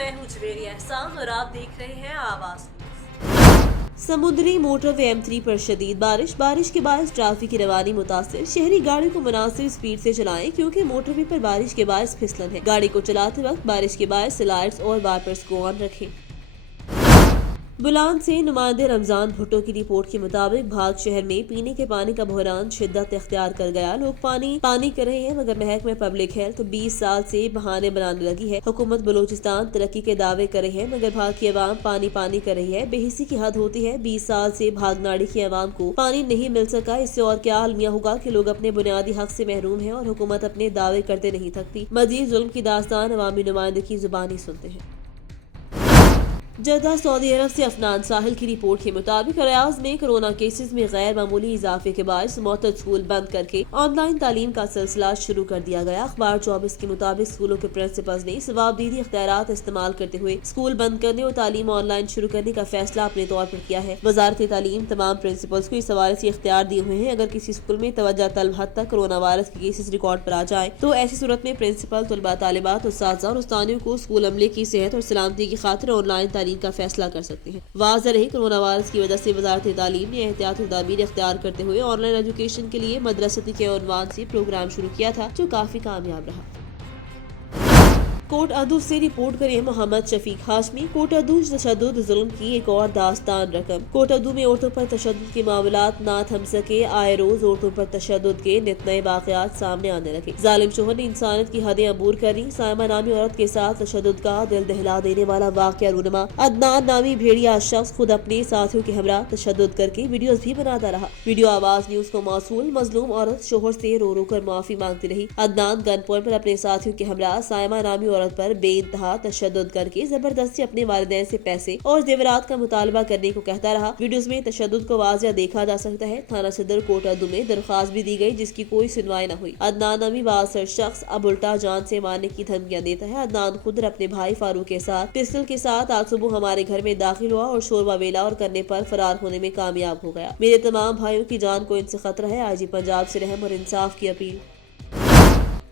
मैं हूं जवेरी एहसान और आप देख रहे हैं आवाज। समुद्री मोटरवे M3 पर शदीद बारिश के बायस ट्रैफिक की रवानी मुतासिर। शहरी गाड़ी को मुनासिब स्पीड से चलाएं क्योंकि मोटरवे पर बारिश के बायस फिसलन है। गाड़ी को चलाते वक्त बारिश के बायस लाइट्स और वाइपर्स को ऑन रखें। बुलान से नुमाइंदे रमजान भुट्टो की रिपोर्ट के मुताबिक भाग शहर में पीने के पानी का बहरान शिद्दत इख्तियार कर गया। लोग पानी कर रहे हैं मगर महकमे पब्लिक हेल्थ 20 साल से बहाने बनाने लगी है। हुकूमत बलूचिस्तान तरक्की के दावे कर रही है मगर भाग की आवाम पानी कर रही है। बेहिसी की हद होती है। 20 साल से भागनाड़ी की आवाम को पानी नहीं मिल सका। इससे और क्या अलमिया होगा कि लोग अपने बुनियादी हक से महरूम है और हुकूमत अपने दावे करते नहीं थकती। मजीद जुल्म की दास्तान अवामी नुमाइंदे की जुबानी सुनते हैं। जद्दा सऊदी अरब से अफनान साहिल की रिपोर्ट के मुताबिक रियाज में कोरोना केसेस में गैर मामूली इजाफे के बाद मुअत्तद स्कूल बंद करके ऑनलाइन तालीम का सिलसिला शुरू कर दिया गया। अखबार 24 के मुताबिक स्कूलों के प्रिंसिपल्स ने सवाबदीदी इख्तियारात इस्तेमाल करते हुए स्कूल बंद करने और तालीम ऑनलाइन शुरू करने का फैसला अपने तौर पर किया है। वजारत तालीम तमाम प्रिंसिपल्स को इस हवाले से इख्तियार दिए हुए हैं। अगर किसी स्कूल में तवज्जो तलब हद तक कोरोना वायरस के केसेस रिकॉर्ड पर आ जाए तो ऐसी सूरत में प्रिंसिपल, तलबा, तालिबात, उस्ताद और उस्तादियों को स्कूल अमले की सेहत और सलामती की खातिर ऑनलाइन तालीम का फैसला कर सकते हैं। वाज़ेह रहे कोरोना वायरस की वजह से वजारत तालीम ने एहतियाती तदाबीर इख्तियार करते हुए ऑनलाइन एजुकेशन के लिए मदरसती के उन्वान से प्रोग्राम शुरू किया था जो काफी कामयाब रहा। कोट अदू से रिपोर्ट करें मोहम्मद शफीक हाशमी। कोट अदू तशद्दुद जुल्म की एक और दास्तान रकम। कोट अदू में औरतों पर तशद्दुद के मामलात ना थम सके। आए रोज औरतों पर तशद्दुद के नित नए वाकयात सामने आने लगे। जालिम शोहर ने इंसानियत की हदें अबूर करी। सायमा नामी औरत के साथ तशद्दुद का दिल दहला देने वाला वाकया रूनमा। अदनान नामी भेड़िया शख्स खुद अपने साथियों के हमरा तशद्दुद करके वीडियोस भी बनाता रहा। वीडियो आवाज न्यूज को मौसूल मजलूम औरत शोहर से रो रो कर माफी मांगती रही। अदनान गन पॉइंट पर अपने साथियों के हमरा सायमा नामी औरत पर बेइंतहा तशद्दुद करके जबरदस्ती अपने वालिदैन से पैसे और जेवरात का मुतालबा करने को कहता रहा। वीडियोस में तशद्दुद को वाज़ेह देखा जा सकता है। थाना सदर कोट अदू में दरख्वास्त भी दी गई जिसकी कोई सुनवाई न हुई। अदनान नामी बासर शख्स अब उल्टा जान से मारने की धमकियां देता है। अदनान खुद अपने भाई फारूक के साथ पिस्टल के साथ आज सुबह हमारे घर में दाखिल हुआ और शोरबा वेला और करने पर फरार होने में कामयाब हो गया। मेरे तमाम भाइयों की जान को इनसे खतरा है। आईजी पंजाब से रहम और इंसाफ की अपील।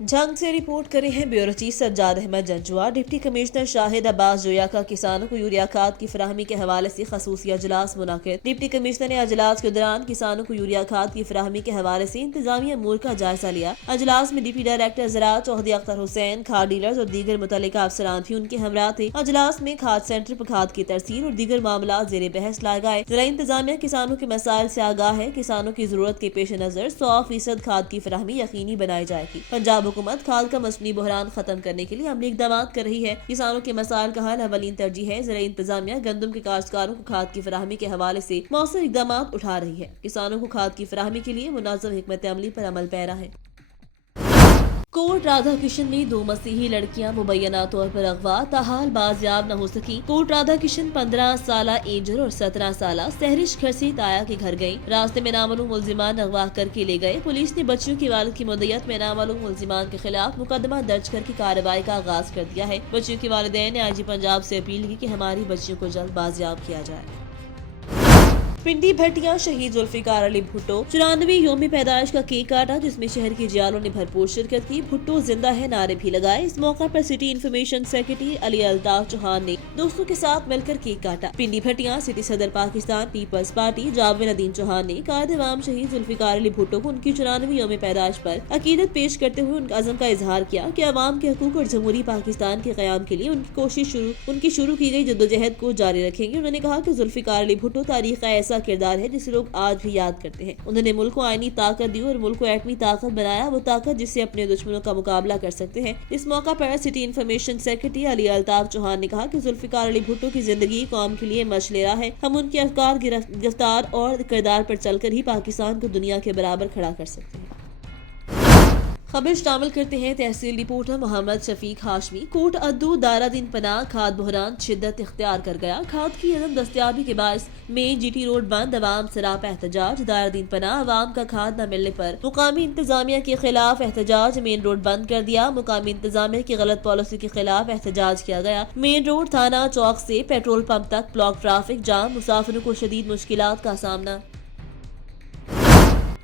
जंग से रिपोर्ट करे हैं bureau chief Sajjad Ahmed Janjua. Deputy commissioner Shahid Abbas Joya का किसानों को यूरिया खाद की फराहमी के हवाले से खसूसी अजलास मुनाकिद। डिप्टी कमिश्नर ने अजलास के दौरान किसानों को यूरिया खाद की फराहमी के हवाले से इंतजामी अमूर का जायजा लिया। अजलास में डिप्टी डायरेक्टर ज़राअत चौधरी अख्तर हुसैन, खाद डीलर्स और दीगर मुतल्लिका अफसरान भी उनके हमरा थे। अजलास में खाद सेंटर पर खाद की तरसील और दीगर मामला जेर बहस लाए गए। जिला इंतजामिया किसानों के मसाइल से आगाह है। किसानों की जरूरत के पेश नजर 100% खाद की फराहमी यकीनी बनाई जाएगी। पंजाब हुकूमत खाद का मसनूई बहरान खत्म करने के लिए अमली इक़दाम कर रही है। किसानों के मसाइल का हल अवलीन तरजीह है। ज़िला इंतजामिया गंदम के काश्तकारों को खाद की फराहमी के हवाले से मौसर इक़दाम उठा रही है। किसानों को खाद की फराहमी के लिए मुनाज़्ज़म हिकमत अमली पर अमल पैरा है। कोट राधा किशन में 2 मसीही लड़कियां मुबैना तौर पर अगवा ताहाल बाजियाब न हो सकी। कोट राधा किशन 15 साला एंजल और 17 साला सहरिश घर से ताया के घर गयी। रास्ते में नामालूम मुल्जिमान अगवा करके ले गए। पुलिस ने बच्चियों की वालिद की मुद्दत में नामालूम मुल्जिमान के खिलाफ मुकदमा दर्ज करके कार्रवाई का आगाज कर दिया है। बच्चियों के वालिदैन ने आईजी पंजाब से अपील की कि हमारी बच्चियों को जल्द बाजियाब किया जाए। पिंडी भटिया शहीद जुल्फिकार अली भुट्टो 94 योम पैदाइश का केक काटा जिसमें शहर की जियालों ने भरपूर शिरकत की। भुट्टो जिंदा है नारे भी लगाए। इस मौके पर city information secretary Ali Altaf Chauhan ने दोस्तों के साथ मिलकर केक काटा। पिंडी भटिया सिटी सदर पाकिस्तान पीपल्स पार्टी जावेद नदीम चौहान ने कायद अवाम शहीद जुल्फिकार अली भुट्टो को उनकी 94 योम पैदाइश पर अकीदत पेश करते हुए उनका अज़म का इजहार किया कि अवाम के हकूक और जमहूरी पाकिस्तान के क़याम के लिए उनकी शुरू की गई जद्दोजहद को जारी रखेंगे। उन्होंने कहा कि जुल्फिकार अली भुट्टो तारीख का ऐसा किरदार है जिसे लोग आज भी याद करते हैं। उन्होंने मुल्क को आईनी ताकत दी और मुल्क को एटमी ताकत बनाया, वो ताकत जिससे अपने दुश्मनों का मुकाबला कर सकते हैं। इस मौका पर city information secretary Ali Altaf Chauhan ने कहा कि जुल्फिकार अली भुट्टो की जिंदगी कौम के लिए मशलेरा है। हम उनके अफकार, गिरफ्तार और किरदार पर चलकर ही पाकिस्तान को दुनिया के बराबर खड़ा कर सकते हैं। खबर शामिल करते हैं तहसील रिपोर्टर मोहम्मद शफीक हाशमी। कोट अद्दू दारा दिन पनाह खाद बहरान शिद्दत इख्तियार कर गया। खाद की अदम दस्तियाबी के बायस मेन GT रोड बंद, अवाम सरापा एहतजाज। दारा दिन पनाह अवाम का खाद न मिलने पर मुकामी इंतजामिया के खिलाफ एहतजाज। मेन रोड बंद कर दिया। मुकामी इंतजामिया की गलत पॉलिसी के खिलाफ एहतजाज किया गया। मेन रोड थाना चौक से पेट्रोल पंप तक ब्लॉक, ट्रैफिक जाम, मुसाफिरों को शदीद मुश्किलात का सामना।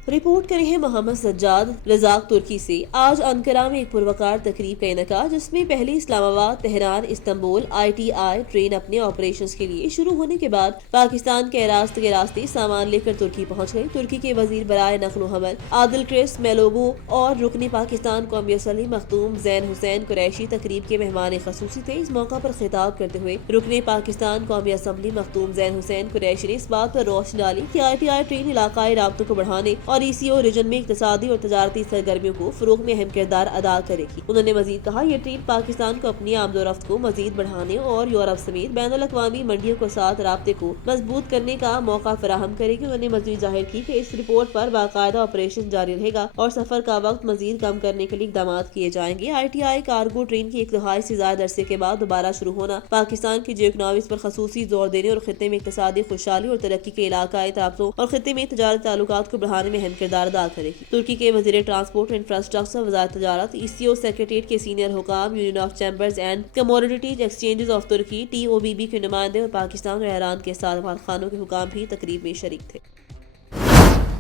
رپورٹ کرے ہیں محمد سجاد رزاق ترکی سے۔ آج انقرہ میں ایک پروقار تقریب کا انعقاد، جس میں پہلی اسلام آباد، تہران، استنبول ITI ٹرین اپنے آپریشنز کے لیے شروع ہونے کے بعد پاکستان کے راستے سامان لے کر ترکی پہنچ گئی۔ ترکی کے وزیر برائے نقل و حمل عادل کرس میلوگو اور رکن پاکستان قومی اسمبلی مختوم زین حسین قریشی تقریب کے مہمان خصوصی تھے۔ اس موقع پر خطاب کرتے ہوئے رکن پاکستان قومی اسمبلی مختوم زین حسین قریشی نے اس بات پر روشنی ڈالی کہ ITI ٹرین علاقائی رابطوں کو بڑھانے اور ECO ریجن میں اقتصادی اور تجارتی سرگرمیوں کو فروغ میں اہم کردار ادا کرے گی۔ انہوں نے مزید کہا، یہ ٹرین پاکستان کو اپنی آمد و رفت کو مزید بڑھانے اور یورپ سمیت بین الاقوامی منڈیوں کے ساتھ رابطے کو مضبوط کرنے کا موقع فراہم کرے گی۔ انہوں نے مزید ظاہر کی کہ اس رپورٹ پر باقاعدہ آپریشن جاری رہے گا اور سفر کا وقت مزید کم کرنے کے لیے اقدامات کیے جائیں گے۔ ITI کارگو ٹرین کی ایک دہائی سے زائد عرصے کے بعد دوبارہ شروع ہونا پاکستان کی جیو اکنامکس پر خصوصی زور دینے اور خطے میں اقتصادی خوشحالی اور ترقی کے علاقائی رابطوں اور خطے میں تجارتی تعلقات کو بڑھانے میں اہم کردار ادا کرے گی۔ ترکی کے وزیر ٹرانسپورٹ اور انفراسٹرکچر، وزارت تجارت، ECO سیکریٹریٹ کے سینئر حکام، union of chambers and commodities exchanges of ترکی TOBB کے نمائندے اور پاکستان اور ایران کے سفارتخانوں کے حکام بھی تقریب میں شریک تھے۔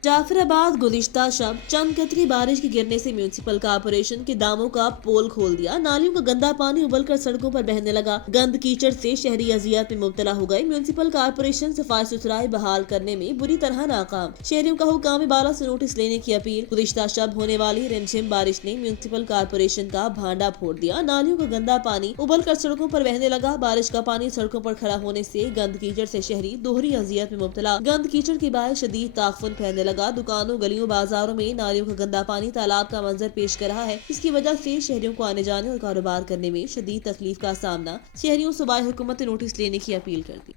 جعفر آباد گزشتہ شب چند قطرے بارش کے گرنے سے میونسپل کارپوریشن کے داموں کا پول کھول دیا۔ نالیوں کا گندا پانی ابل کر سڑکوں پر بہنے لگا۔ گند کیچڑ سے شہری اذیت میں مبتلا ہو گئے۔ میونسپل کارپوریشن صفائی ستھرائی بحال کرنے میں بری طرح ناکام۔ شہریوں کا حکام بالا سے نوٹس لینے کی اپیل۔ گزشتہ شب ہونے والی رمجھم بارش نے میونسپل کارپوریشن کا بھانڈا پھوڑ دیا۔ نالیوں کا گندا پانی ابل کر سڑکوں پر بہنے لگا۔ بارش کا پانی سڑکوں پر کھڑا ہونے سے گند کیچڑ سے شہری دوہری اذیت میں مبتلا۔ گند کیچڑ کے باعث شدید تعفن پھیلنے لگا۔ دکانوں، گلیوں، بازاروں میں نالیوں کا گندا پانی تالاب کا منظر پیش کر رہا ہے، جس کی وجہ سے شہریوں کو آنے جانے اور کاروبار کرنے میں شدید تکلیف کا سامنا۔ شہریوں صوبائی حکومت نے نوٹس لینے کی اپیل کر دی۔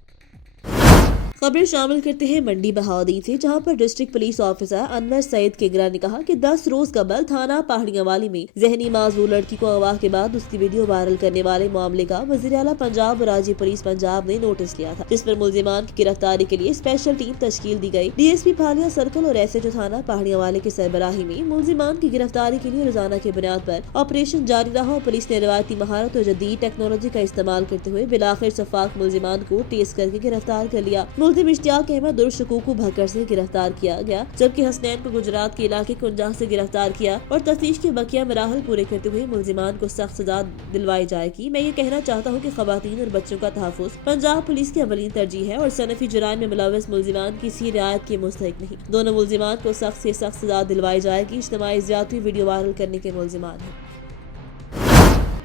خبر شامل کرتے ہیں منڈی بہاودی سے، جہاں پر ڈسٹرکٹ پولیس آفیسر انور سعید کنگرا نے کہا کہ 10 روز قبل تھانہ پہاڑیاں والی میں ذہنی معذور لڑکی کو اغوا کے بعد اس کی ویڈیو وائرل کرنے والے معاملے کا وزیر اعلیٰ پنجاب اور آج پولیس پنجاب نے نوٹس لیا تھا، جس پر ملزمان کی گرفتاری کے لیے اسپیشل ٹیم تشکیل دی گئی۔ DSP پھالیہ سرکل اور SHO تھانہ پہاڑیاں والے کی سربراہی میں ملزمان کی گرفتاری کے لیے روزانہ کی بنیاد پر آپریشن جاری رہا اور پولیس نے روایتی مہارت اور جدید ٹیکنالوجی کا استعمال کرتے ہوئے بالآخر شفاق ملزمان کو ٹیسٹ کر کے گرفتار کر لیا۔ ملزم اشتیاق احمد شکوکو بھکر سے گرفتار کیا گیا، جبکہ حسنین کو گجرات کے علاقے کنجا سے گرفتار کیا اور تفتیش کے بقیہ مراحل پورے کرتے ہوئے ملزمان کو سخت سزا دلوائی جائے گی۔ میں یہ کہنا چاہتا ہوں کہ خواتین اور بچوں کا تحفظ پنجاب پولیس کی اولین ترجیح ہے اور صنفی جرائم میں ملوث ملزمان کسی رعایت کے مستحق نہیں۔ دونوں ملزمان کو سخت سے سخت سزا دلوائی جائے گی۔ اجتماعی زیادتی ویڈیو وائرل کرنے کے ملزمان ہیں۔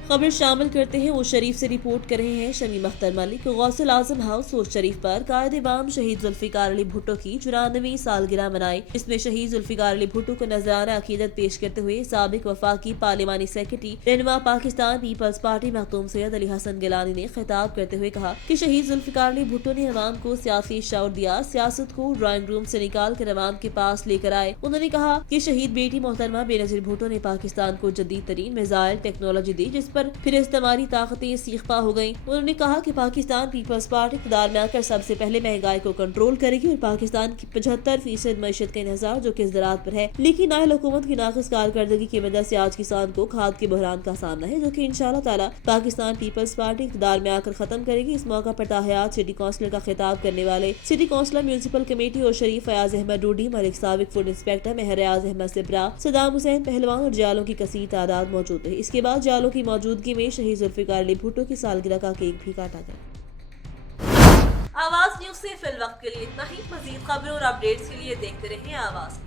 خبر شامل کرتے ہیں وہ شریف سے رپورٹ کر رہے ہیں شمیم اختر ملک۔ غوث الاعظم ہاؤس وہ شریف پر قائد وام شہید ذوالفقار علی بھٹو کی 94ویں سالگرہ منائی۔ اس میں شہید ذوالفقار علی بھٹو کو نذرانہ عقیدت پیش کرتے ہوئے سابق وفاقی پارلیمانی سیکرٹری رہنما پاکستان پیپلز پارٹی مختوم سید علی حسن گیلانی نے خطاب کرتے ہوئے کہا کہ شہید ذوالفقار علی بھٹو نے عوام کو سیاسی شعور دیا، سیاست کو ڈرائنگ روم سے نکال کر عوام کے پاس لے کر آئے۔ انہوں نے کہا کہ شہید بیٹی محترمہ بے نظیر بھٹو نے پاکستان کو جدید ترین میزائل ٹیکنالوجی دی، جس پر پھر استعماری طاقتیں سیخ پا ہو گئیں۔ انہوں نے کہا کہ پاکستان پیپلز پارٹی اقتدار میں آ کر سب سے پہلے مہنگائی کو کنٹرول کرے گی اور پاکستان کی 75% معیشت کا انحصار جو کہ زراعت پر ہے، لیکن نائل حکومت کی ناقص کارکردگی کی وجہ سے آج کسان کو کھاد کے بحران کا سامنا ہے، جو کہ انشاءاللہ تعالی پاکستان پیپلز پارٹی اقتدار میں آ کر ختم کرے گی۔ اس موقع پر تاحیات سٹی کونسلر کا خطاب کرنے والے سٹی کونسلر میونسپل کمیٹی اور شریف فیاض احمد ڈوڈی، ملک سابق فوڈ انسپیکٹر مہریاض احمد سپرا، صدام حسین پہلوان اور جیالوں کی کثیر تعداد موجود رہی۔ اس کے بعد جیالوں کی موجودگی میں شہید ذوالفقار علی بھٹو کی سالگرہ کا کیک بھی کاٹا گیا۔ آواز نیوز سے فی الوقت کے لیے اتنا ہی۔ مزید خبروں اور اپڈیٹس کے لیے دیکھتے رہیں آواز۔